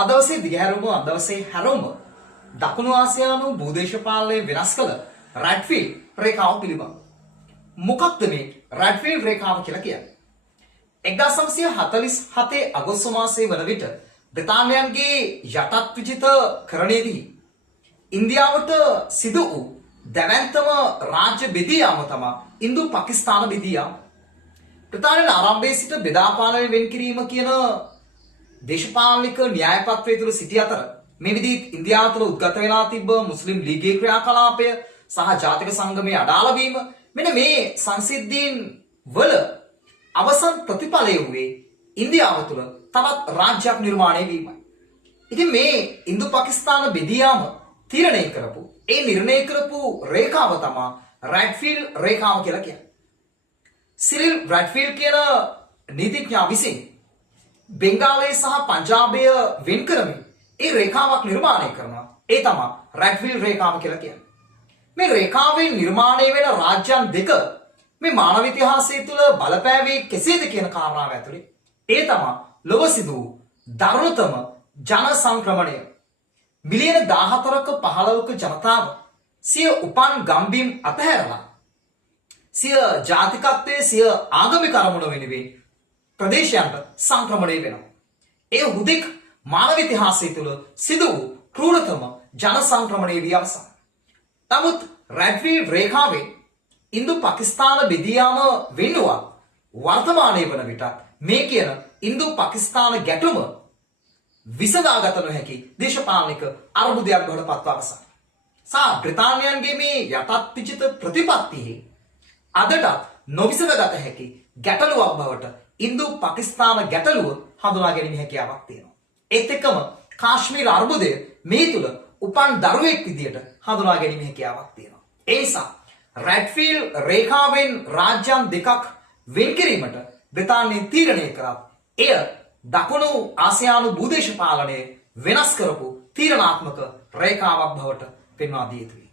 අදවසේ දිගහැරුම අදවසේ හැරවුම දකුණු ආසියානු භූදේශපාලනය වෙනස් කළ රැඩ්ෆීල්ඩ් රේඛාව පිළිබඳ. මොකක්ද මේ රැඩ්ෆීල්ඩ් රේඛාව කියලා කියන්නේ? 1947 අගෝස්තු මාසයේ වන විට බ්‍රිතාන්‍යයන්ගේ යටත් විජිත කරණයේදී ඉන්දියාවට සිදු වූ දැවැන්තම රාජ්‍ය බෙදී යාම තමයි ඉන්දු පාකිස්තාන බෙදී යාම. බ්‍රිතාන්‍යයන් ආරම්භයේ සිට බෙදා පාලනය වෙන් කිරීම කියන දේශපාලනික න්‍යාය පත්‍රය තුළ සිටි අතර මේ විදිහට ඉන්දියාව තුළ උද්ගත වෙලා තිබ්බ මුස්ලිම් ලීගයේ ක්‍රියාකලාපය සහ ජාතික සංගමයේ අඩාල වීම මෙන්න මේ සංසිද්ධීන් වල අවසන් ප්‍රතිඵලය වූයේ ඉන්දියාව තුළ තවත් රාජ්‍යයක් නිර්මාණය වීමයි. ඉතින් මේ ඉන්දු පාකිස්තාන බෙදියාම තීරණය කරපු ඒ නිර්ණය කරපු රේඛාව තමයි රැඩ්ෆීල්ඩ් රේඛාව කියලා කියන්නේ. සිරිල් රැඩ්ෆීල්ඩ් කියන නීතිඥයා විසින් බෙන්ගාලය සහ පංජාබය වෙන් කරමින් ඒ රේඛාවක් නිර්මාණය කරනවා. ඒ තමයි රැඩ්ෆීල්ඩ් රේඛාව කියලා කියන්නේ. මේ රේඛාවෙන් නිර්මාණය වෙන රාජ්‍යයන් දෙක මේ මානව ඉතිහාසය තුළ බලපෑවේ කෙසේද කියන කාරණාව ඇතුලේ ඒ තමයි ලොව සිදු වූ දරුණුතම ජන සංක්‍රමණය. මිලියන 14ක 15ක ජනතාව සිය උපන් ගම්බිම් අතහැරලා සිය ජාතිකත්වයේ සිය ආගමික අරමුණ වෙනුවෙන් ප්‍රදේශයන්ට සංක්‍රමණය වෙනවා. ඒ හුදෙක් මානව ඉතිහාසය තුළ සිදු වූ ක්‍රූරතම ජන සංක්‍රමණයේ වී අවසන්. නමුත් රැඩ්ෆීල්ඩ් රේඛාවේ ඉන්දු පාකිස්තාන බෙදියාම වෙන්නවා වර්තමානයේ වන විට මේ කියන ඉන්දු පාකිස්තාන ගැටුම විසඳාගත නොහැකි දේශපාලනික අර්බුදයක් බවට පත්ව අවසන්. බ්‍රිතාන්‍යයන්ගේ මේ යටත් විජිත ප්‍රතිපත්තියේ අදටත් නොවිසඳගත හැකි ගැටලුවක් බවට ඉන්දු පාකිස්තාන ගැටලුව හඳුනා ගැනීම හැකියාවක් තියෙනවා. ඒත් එක්කම කාශ්මීර අර්බුදය මේ තුල උපන් දරුවෙක් විදියට හඳුනා ගැනීම හැකියාවක් තියෙනවා. ඒ නිසා රැඩ්ෆීල්ඩ් රේඛාවෙන් රාජ්‍යයන් දෙකක් වෙන් කිරීමට බ්‍රිතාන්‍යය තීරණය කරත් එය දකුණු ආසියානු භූදේශපාලනය වෙනස් කරපු තීරණාත්මක රේඛාවක් බවට පෙන්වා දිය යුතුයි.